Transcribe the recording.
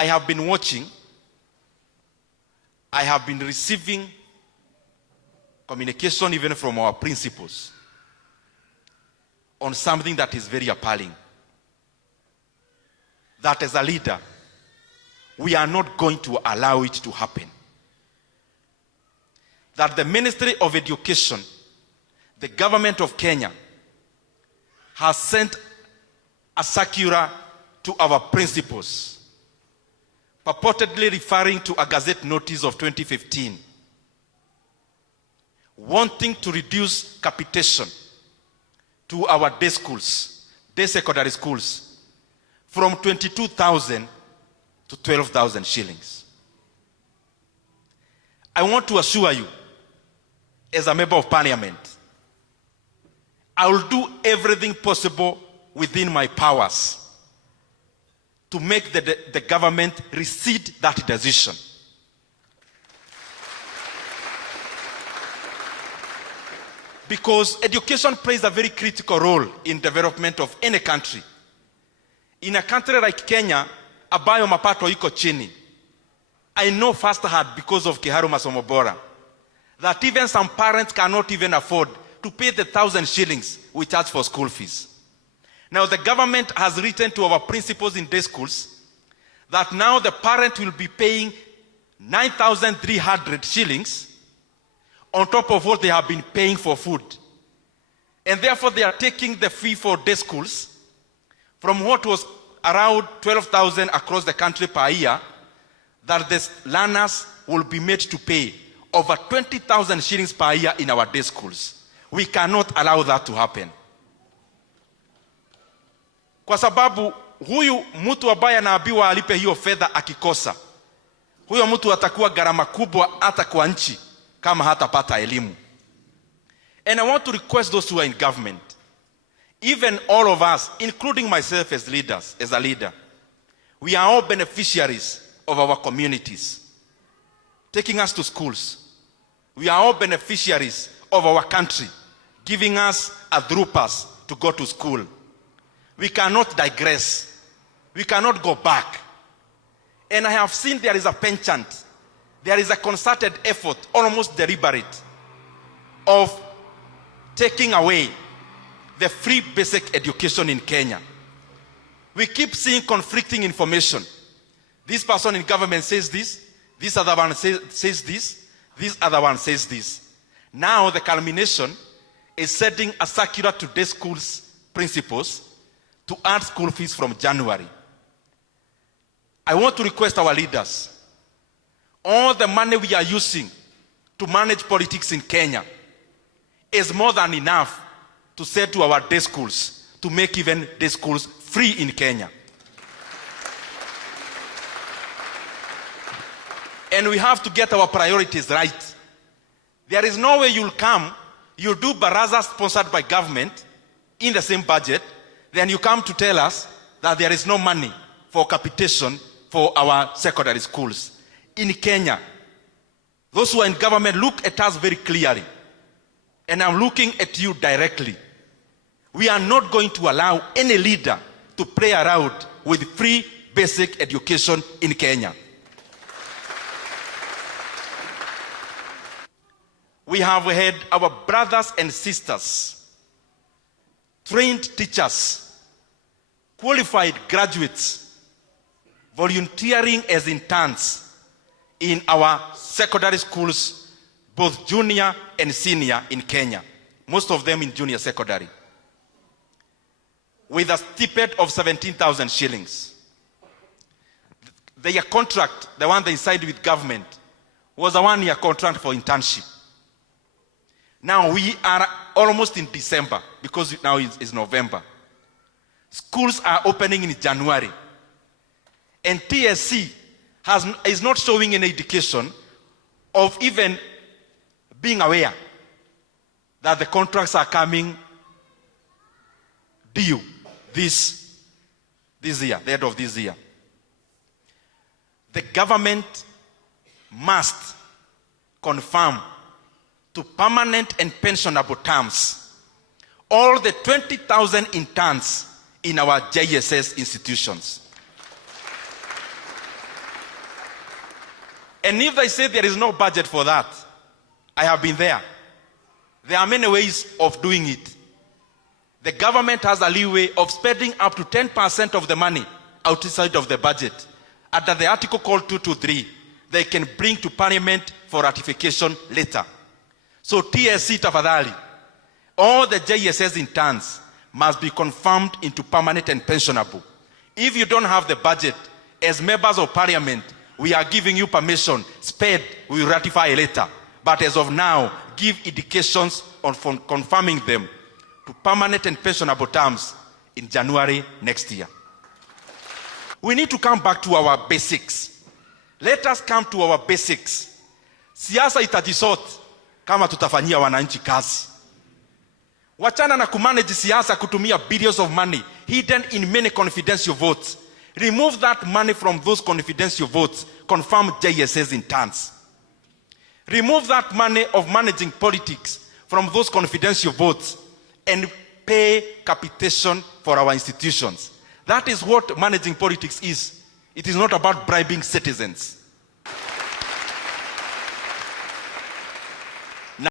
I have been watching, I have been receiving communication even from our principals on something that is very appalling. That as a leader, we are not going to allow it to happen. That the Ministry of Education, the government of Kenya, has sent a circular to our principals, purportedly referring to a Gazette notice of 2015, wanting to reduce capitation to our day schools, day secondary schools, from 22,000 to 12,000 shillings. I want to assure you, as a member of parliament, I will do everything possible within my powers to make the government rescind that decision. Because education plays a very critical role in development of any country. In a country like Kenya, ambayo mapato iko chini, I know firsthand because of Kiharu Masomo Bora that even some parents cannot even afford to pay the 1,000 shillings we charge for school fees. Now the government has written to our principals in day schools that now the parent will be paying 9,300 shillings on top of what they have been paying for food. And therefore they are taking the fee for day schools from what was around 12,000 across the country per year, that the learners will be made to pay over 20,000 shillings per year in our day schools. We cannot allow that to happen. Kwa sababu huyu mtu ambaye anaambiwa alipe hiyo fedha akikosa, huyo mtu atakuwa gharama kubwa hata kwa nchi kama hatapata elimu. And I want to request those who are in government, even all of us, including myself as leaders, as a leader, we are all beneficiaries of our communities, taking us to schools. We are all beneficiaries of our country, giving us a through pass to go to school. We cannot digress. We cannot go back. And I have seen there is a penchant, there is a concerted effort, almost deliberate, of taking away the free basic education in Kenya. We keep seeing conflicting information. This person in government says this other one says this other one says this. Now the culmination is setting a circular to day schools principals to add school fees from January. I want to request our leaders, all the money we are using to manage politics in Kenya is more than enough to say to our day schools to make even day schools free in Kenya. And we have to get our priorities right. There is no way you'll come, you'll do baraza sponsored by government in the same budget, then you come to tell us that there is no money for capitation for our secondary schools. In Kenya, those who are in government, look at us very clearly. And I'm looking at you directly. We are not going to allow any leader to play around with free basic education in Kenya. We have had our brothers and sisters, trained teachers, qualified graduates, volunteering as interns in our secondary schools, both junior and senior in Kenya, most of them in junior secondary, with a stipend of 17,000 shillings. Their contract, the one they signed with government, was a 1-year contract for internship. Now we are almost in December, because now it's November. Schools are opening in January. And TSC is not showing any indication of even being aware that the contracts are coming due this year, the end of this year. The government must confirm to permanent and pensionable terms all the 20,000 interns in our JSS institutions. And if they say there is no budget for that, I have been there. There are many ways of doing it. The government has a leeway of spending up to 10% of the money outside of the budget. Under the article called 223, they can bring to Parliament for ratification later. So TSC tafadhali, all the JSS interns must be confirmed into permanent and pensionable. If you don't have the budget, as members of Parliament, we are giving you permission, sped, we will ratify later. But as of now, give indications on confirming them to permanent and pensionable terms in January next year. We need to come back to our basics. Let us come to our basics. Siasa itajisort kama tutafanyia wananchi kazi. Wachana na kumanage siasa kutumia billions of money hidden in many confidential votes. Remove that money from those confidential votes. Confirm JSS interns. Remove that money of managing politics from those confidential votes and pay capitation for our institutions. That is what managing politics is. It is not about bribing citizens.